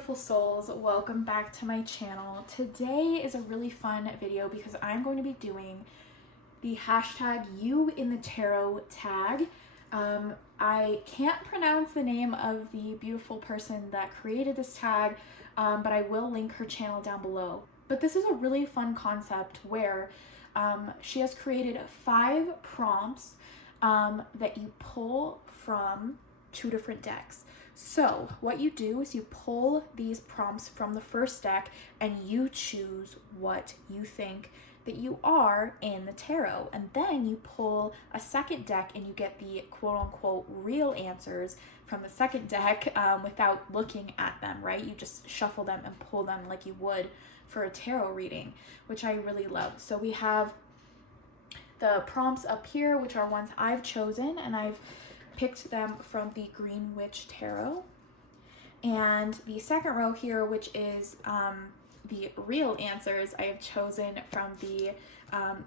beautiful souls, welcome back to my channel. Today is a really fun video because I'm going to be doing the hashtag you in the tarot tag. I can't pronounce the name of the beautiful person that created this tag, but I will link her channel down below. But this is a really fun concept where she has created 5 prompts that you pull from 2 different decks. So what you do is you pull these prompts from the first deck and you choose what you think that you are in the tarot. And then you pull a second deck and you get the quote unquote real answers from the second deck without looking at them, right? You just shuffle them and pull them like you would for a tarot reading, which I really love. So we have the prompts up here, which are ones I've chosen, and I've picked them from the Green Witch Tarot. And the second row here, which is the real answers, I have chosen from the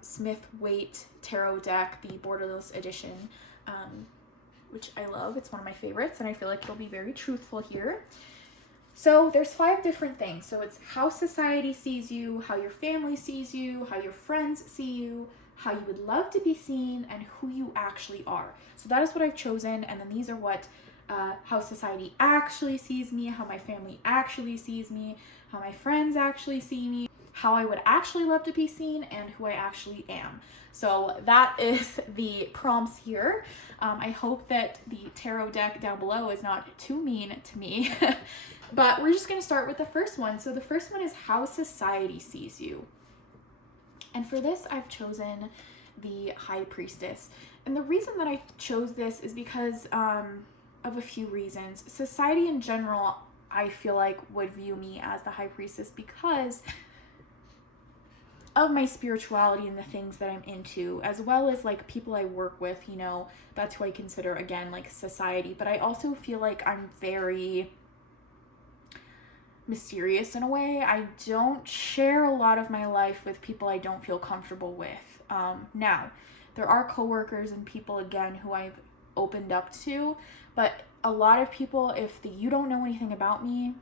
Smith-Waite Tarot deck, the borderless edition, which I love. It's one of my favorites, and I feel like it'll be very truthful here. So there's 5 different things. So it's how society sees you, how your family sees you, how your friends see you, how you would love to be seen, and who you actually are. So that is what I've chosen, and then these are what how society actually sees me, how my family actually sees me, how my friends actually see me, how I would actually love to be seen, and who I actually am. So that is the prompts here. I hope that the tarot deck down below is not too mean to me, but we're just going to start with the first one. So the first one is how society sees you. And for this, I've chosen the High Priestess. And the reason that I chose this is because of a few reasons. Society in general, I feel like, would view me as the High Priestess because of my spirituality and the things that I'm into, as well as like people I work with, you know, that's who I consider, again, like society. But I also feel like I'm very mysterious in a way. I don't share a lot of my life with people I don't feel comfortable with. Now, there are coworkers and people, again, who I've opened up to, but a lot of people, if you don't know anything about me,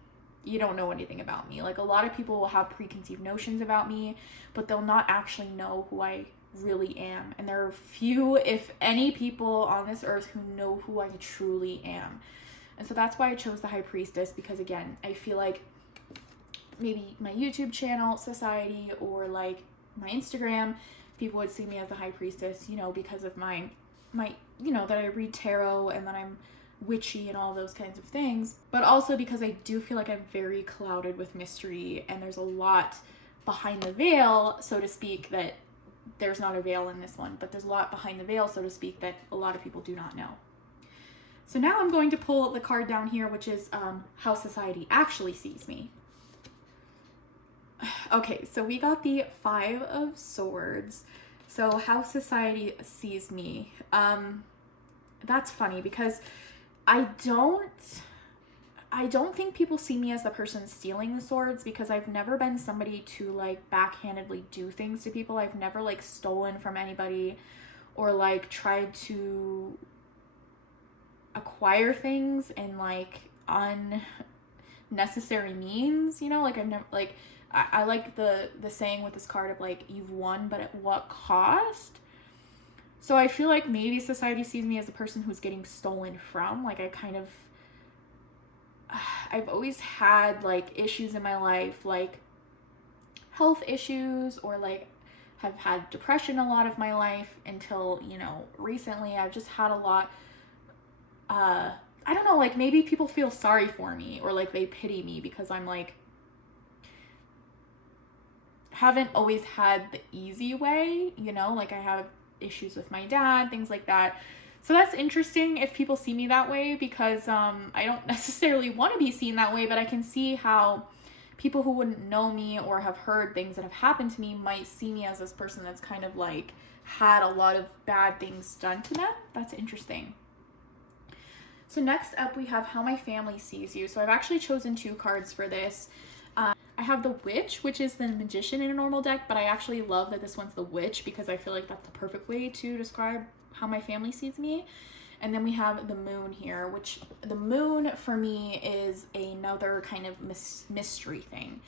you don't know anything about me. Like, a lot of people will have preconceived notions about me, but they'll not actually know who I really am. And there are few, if any, people on this earth who know who I truly am. And so that's why I chose the High Priestess, because again, I feel like maybe my YouTube channel, society, or like my Instagram, people would see me as the High Priestess, you know, because of my you know, that I read tarot and that I'm witchy and all those kinds of things, but also because I do feel like I'm very clouded with mystery, and there's a lot behind the veil, so to speak, that there's not a veil in this one, but there's a lot behind the veil, so to speak, that a lot of people do not know. So now I'm going to pull the card down here, which is how society actually sees me. Okay, so we got the 5 of Swords. So how society sees me. That's funny because I don't think people see me as the person stealing the swords, because I've never been somebody to like backhandedly do things to people. I've never like stolen from anybody or like tried to acquire things in like unnecessary means, you know, like I've never like I like the saying with this card of like, you've won, but at what cost? So I feel like maybe society sees me as the person who's getting stolen from. Like I've always had like issues in my life, like health issues, or like have had depression a lot of my life until, you know, recently I've just had a lot, I don't know, like maybe people feel sorry for me or like they pity me because I'm like, haven't always had the easy way, you know, like I have issues with my dad, things like that. So that's interesting if people see me that way, because I don't necessarily want to be seen that way, but I can see how people who wouldn't know me or have heard things that have happened to me might see me as this person that's kind of like had a lot of bad things done to them. That's interesting. So next up we have how my family sees you. So I've actually chosen 2 cards for this. I have the Witch, which is the Magician in a normal deck, but I actually love that this one's the Witch because I feel like that's the perfect way to describe how my family sees me. And then we have the moon here, which the moon for me is another kind of mystery thing.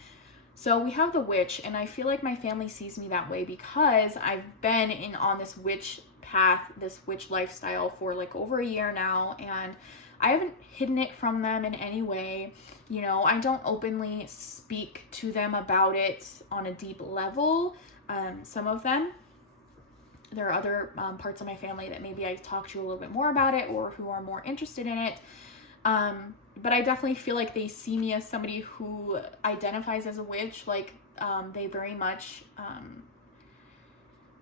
So we have the witch, and I feel like my family sees me that way because I've been on this witch path, this witch lifestyle for like over a year now, and I haven't hidden it from them in any way. You know, I don't openly speak to them about it on a deep level. Some of them. There are other parts of my family that maybe I talk to a little bit more about it or who are more interested in it. But I definitely feel like they see me as somebody who identifies as a witch. Like, they very much,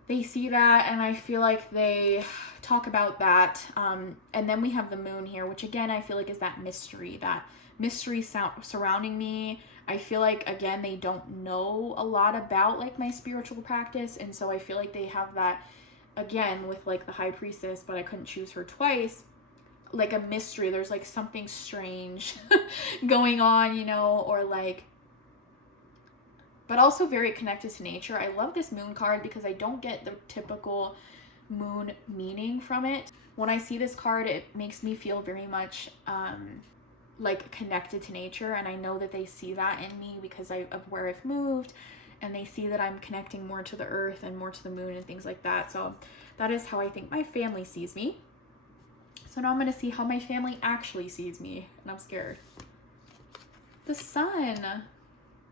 they see that, and I feel like they talk about that. And then we have the moon here, which again, I feel like is that mystery surrounding me. I feel like, again, they don't know a lot about like my spiritual practice. And so I feel like they have that, again, with like the high priestess, but I couldn't choose her twice, like a mystery. There's like something strange going on, you know, or like, but also very connected to nature. I love this moon card because I don't get the typical moon meaning from it. When I see this card, it makes me feel very much like connected to nature, and I know that they see that in me because of where I've moved, and they see that I'm connecting more to the earth and more to the moon and things like that. So that is how I think my family sees me. So now I'm going to see how my family actually sees me, and I'm scared. The sun.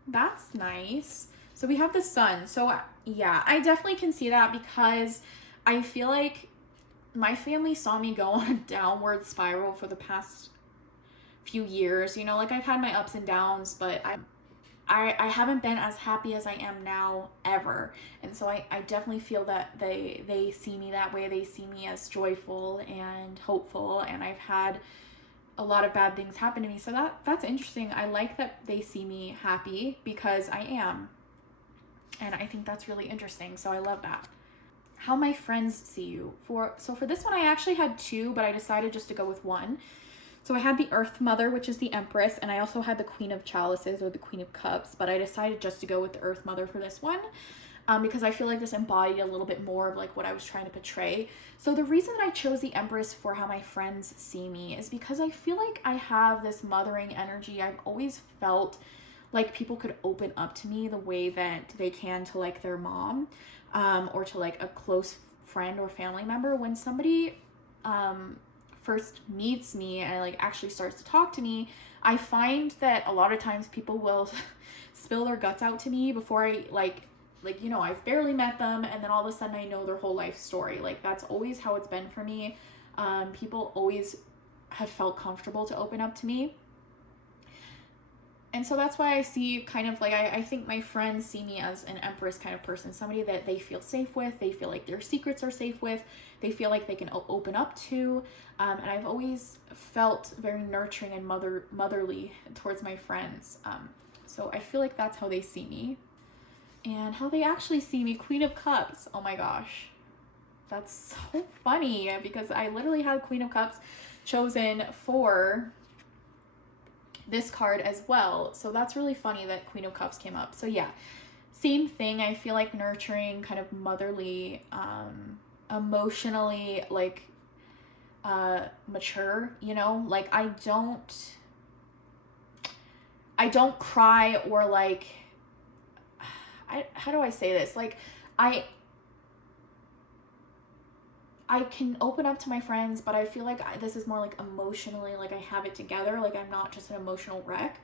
That's nice. So we have the sun. So yeah, I definitely can see that because I feel like my family saw me go on a downward spiral for the past few years. You know, like I've had my ups and downs, but I haven't been as happy as I am now ever. And so I definitely feel that they see me that way. They see me as joyful and hopeful, and I've had a lot of bad things happen to me. So that's interesting. I like that they see me happy because I am. And I think that's really interesting. So I love that. How my friends see you. So for this one, I actually had two, but I decided just to go with one. So I had the Earth Mother, which is the Empress, and I also had the Queen of Chalices or the Queen of Cups, but I decided just to go with the Earth Mother for this one because I feel like this embodied a little bit more of like what I was trying to portray. So the reason that I chose the Empress for how my friends see me is because I feel like I have this mothering energy. I've always felt like people could open up to me the way that they can to like their mom or to like a close friend or family member. When somebody first meets me and like actually starts to talk to me, I find that a lot of times people will spill their guts out to me before I like, you know, I've barely met them and then all of a sudden I know their whole life story. Like that's always how it's been for me. People always have felt comfortable to open up to me. And so that's why I see kind of like, I think my friends see me as an Empress kind of person, somebody that they feel safe with, they feel like their secrets are safe with, they feel like they can open up to. And I've always felt very nurturing and motherly towards my friends. So I feel like that's how they see me. And how they actually see me, Queen of Cups. Oh my gosh. That's so funny because I literally had Queen of Cups chosen for this card as well. So that's really funny that Queen of Cups came up. So yeah, same thing. I feel like nurturing, kind of motherly, emotionally like mature, you know, like I don't cry or like how do I say this? Like I can open up to my friends, but I feel like this is more like emotionally, like I have it together. Like I'm not just an emotional wreck.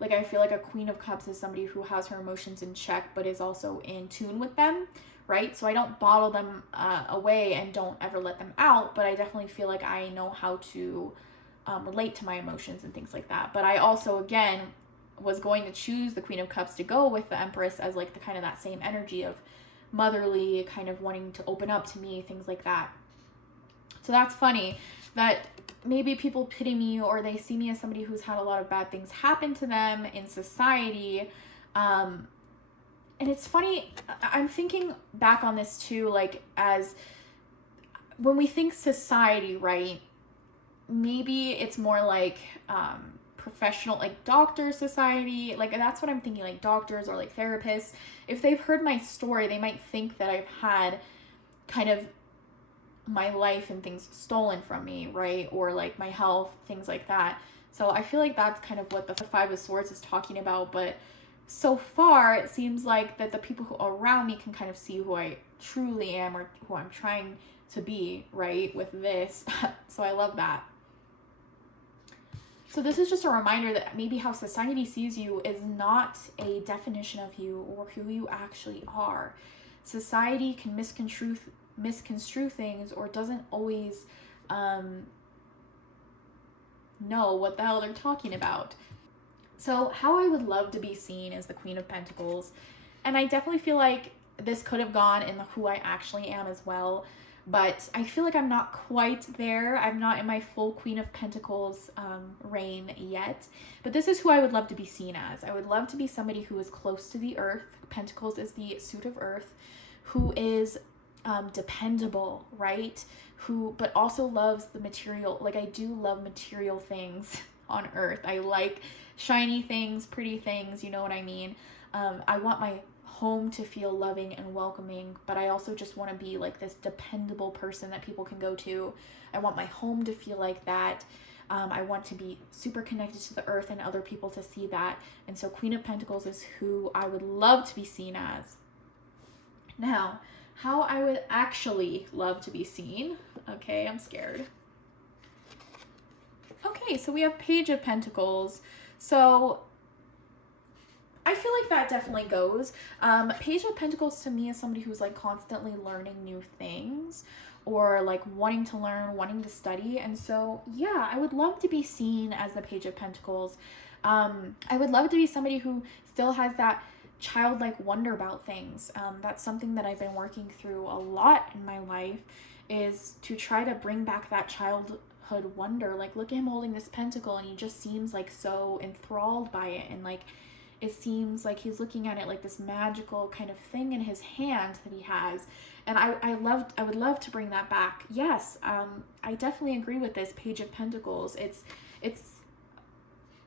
Like I feel like a Queen of Cups is somebody who has her emotions in check, but is also in tune with them, right? So I don't bottle them away and don't ever let them out, but I definitely feel like I know how to relate to my emotions and things like that. But I also, again, was going to choose the Queen of Cups to go with the Empress as like the kind of that same energy of motherly, kind of wanting to open up to me, things like that. So that's funny that maybe people pity me or they see me as somebody who's had a lot of bad things happen to them in society. And it's funny, I'm thinking back on this too, like as when we think society, right? Maybe it's more like professional, like doctor society, like that's what I'm thinking, like doctors or like therapists. If they've heard my story, they might think that I've had kind of my life and things stolen from me, right? Or like my health, things like that. So I feel like that's kind of what the Five of Swords is talking about. But so far, it seems like that the people who are around me can kind of see who I truly am or who I'm trying to be, right? With this. So I love that. So this is just a reminder that maybe how society sees you is not a definition of you or who you actually are. Society can misconstrue things or doesn't always know what the hell they're talking about. So how I would love to be seen as the Queen of Pentacles. And I definitely feel like this could have gone in the who I actually am as well. But I feel like I'm not quite there. I'm not in my full Queen of Pentacles reign yet. But this is who I would love to be seen as. I would love to be somebody who is close to the earth. Pentacles is the suit of earth. Who is dependable, right? But also loves the material. Like, I do love material things on earth. I like shiny things, pretty things, you know what I mean? I want my home to feel loving and welcoming, but I also just want to be like this dependable person that people can go to. I want my home to feel like that. I want to be super connected to the earth and other people to see that. And so Queen of Pentacles is who I would love to be seen as. Now, how I would actually love to be seen. Okay, I'm scared. Okay, so we have Page of Pentacles. So I feel like that definitely goes. Page of Pentacles to me is somebody who's like constantly learning new things or like wanting to learn, wanting to study. And so, yeah, I would love to be seen as the Page of Pentacles. I would love to be somebody who still has that childlike wonder about things. That's something that I've been working through a lot in my life, is to try to bring back that childhood wonder. Like, look at him holding this pentacle and he just seems like so enthralled by it, and like it seems like he's looking at it like this magical kind of thing in his hand that he has. And I would love to bring that back. Yes, I definitely agree with this Page of Pentacles. It's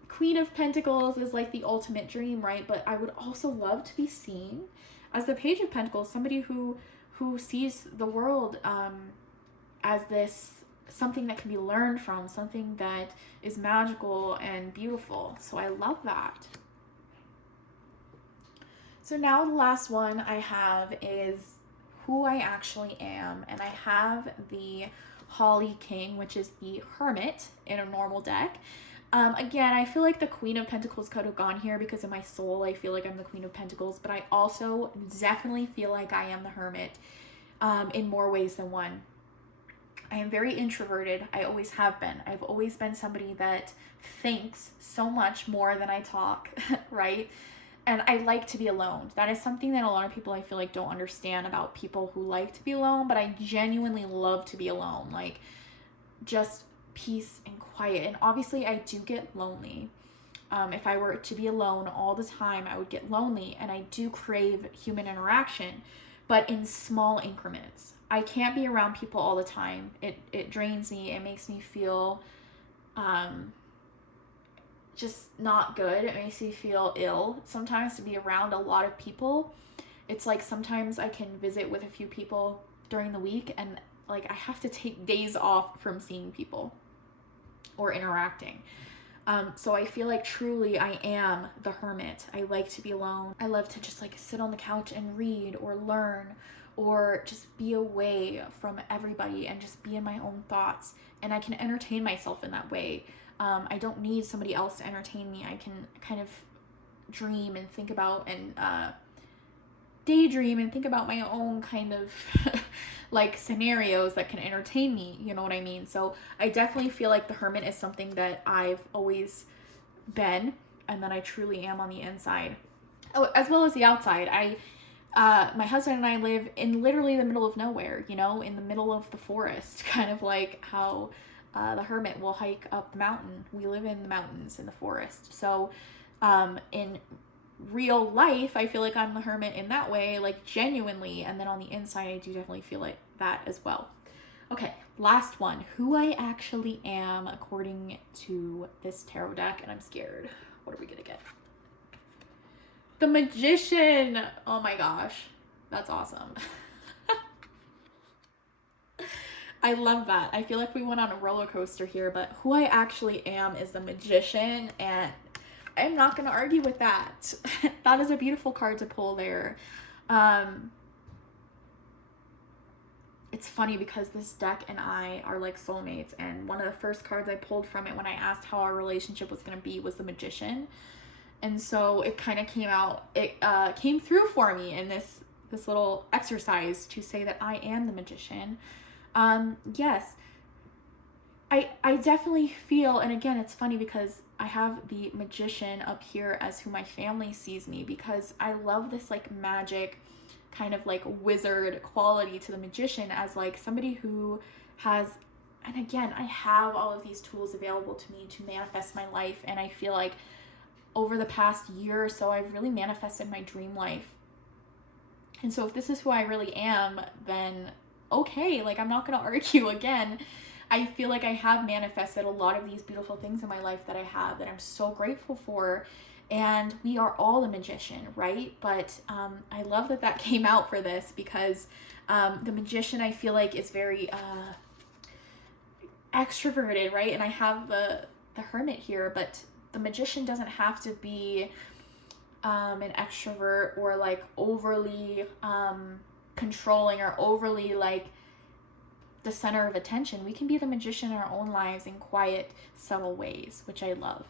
Queen of Pentacles is like the ultimate dream, right? But I would also love to be seen as the Page of Pentacles, somebody who sees the world as this something that can be learned from, something that is magical and beautiful. So I love that. So now the last one I have is who I actually am. And I have the Holly King, which is the Hermit in a normal deck. Again, I feel like the Queen of Pentacles could have gone here because in my soul, I feel like I'm the Queen of Pentacles, but I also definitely feel like I am the Hermit in more ways than one. I am very introverted. I always have been. I've always been somebody that thinks so much more than I talk, right? And I like to be alone. That is something that a lot of people I feel like don't understand about people who like to be alone, but I genuinely love to be alone. Like, just peace and quiet. And obviously I do get lonely. If I were to be alone all the time, I would get lonely, and I do crave human interaction, but in small increments. I can't be around people all the time. It drains me. It makes me feel just not good. It makes me feel ill sometimes to be around a lot of people. It's like sometimes I can visit with a few people during the week, and like I have to take days off from seeing people or interacting. So I feel like truly I am the Hermit. I like to be alone. I love to just like sit on the couch and read or learn or just be away from everybody and just be in my own thoughts. And I can entertain myself in that way. I don't need somebody else to entertain me. I can kind of dream and think about and daydream and think about my own kind of like scenarios that can entertain me, you know what I mean? So I definitely feel like the Hermit is something that I've always been and that I truly am on the inside. Oh, as well as the outside. My husband and I live in literally the middle of nowhere, you know, in the middle of the forest, kind of like how the Hermit will hike up the mountain. We live in the mountains in the forest. So in real life, I feel like I'm the Hermit in that way, like genuinely, and then on the inside I do definitely feel like that as well. Okay, last one, who I actually am according to this tarot deck, and I'm scared. What are we gonna get? The Magician. Oh my gosh, that's awesome. I love that. I feel like we went on a roller coaster here, but who I actually am is the Magician, and I'm not going to argue with that. That is a beautiful card to pull there. It's funny because this deck and I are like soulmates, and one of the first cards I pulled from it when I asked how our relationship was going to be was the Magician. And so it kind of came through for me in this little exercise to say that I am the Magician. Yes, I definitely feel, and again, it's funny because I have the Magician up here as who my family sees me, because I love this like magic kind of like wizard quality to the Magician, as like somebody who has, and again, I have all of these tools available to me to manifest my life, and I feel like over the past year or so, I've really manifested my dream life. And so if this is who I really am, then okay, like I'm not going to argue again. I feel like I have manifested a lot of these beautiful things in my life that I have, that I'm so grateful for. And we are all the Magician, right? But I love that came out for this, because the Magician, I feel like, is very extroverted, right? And I have the Hermit here, but the Magician doesn't have to be an extrovert or like overly controlling or overly like the center of attention. We can be the Magician in our own lives in quiet, subtle ways, which I love.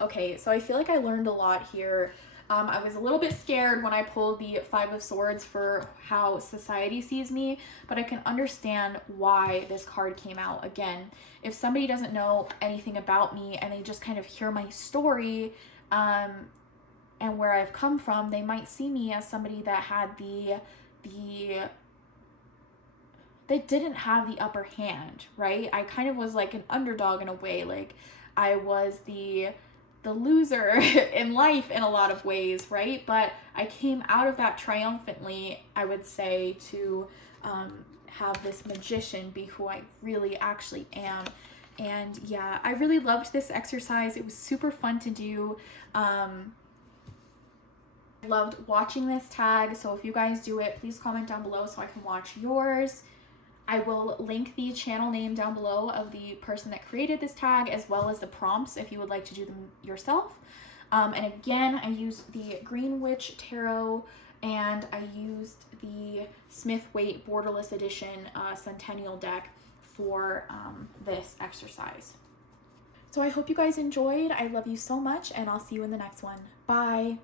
Okay, so I feel like I learned a lot here. I was a little bit scared when I pulled the Five of Swords for how society sees me, but I can understand why this card came out. Again, if somebody doesn't know anything about me and they just kind of hear my story and where I've come from, they might see me as somebody that had they didn't have the upper hand, right? I kind of was like an underdog in a way. Like I was the loser in life in a lot of ways, right? But I came out of that triumphantly, I would say, to have this Magician be who I really actually am. And yeah, I really loved this exercise. It was super fun to do. I loved watching this tag. So if you guys do it, please comment down below so I can watch yours. I will link the channel name down below of the person that created this tag, as well as the prompts if you would like to do them yourself. And again, I used the Green Witch Tarot, and I used the Smith-Waite Borderless Edition Centennial deck for this exercise. So I hope you guys enjoyed. I love you so much, and I'll see you in the next one. Bye!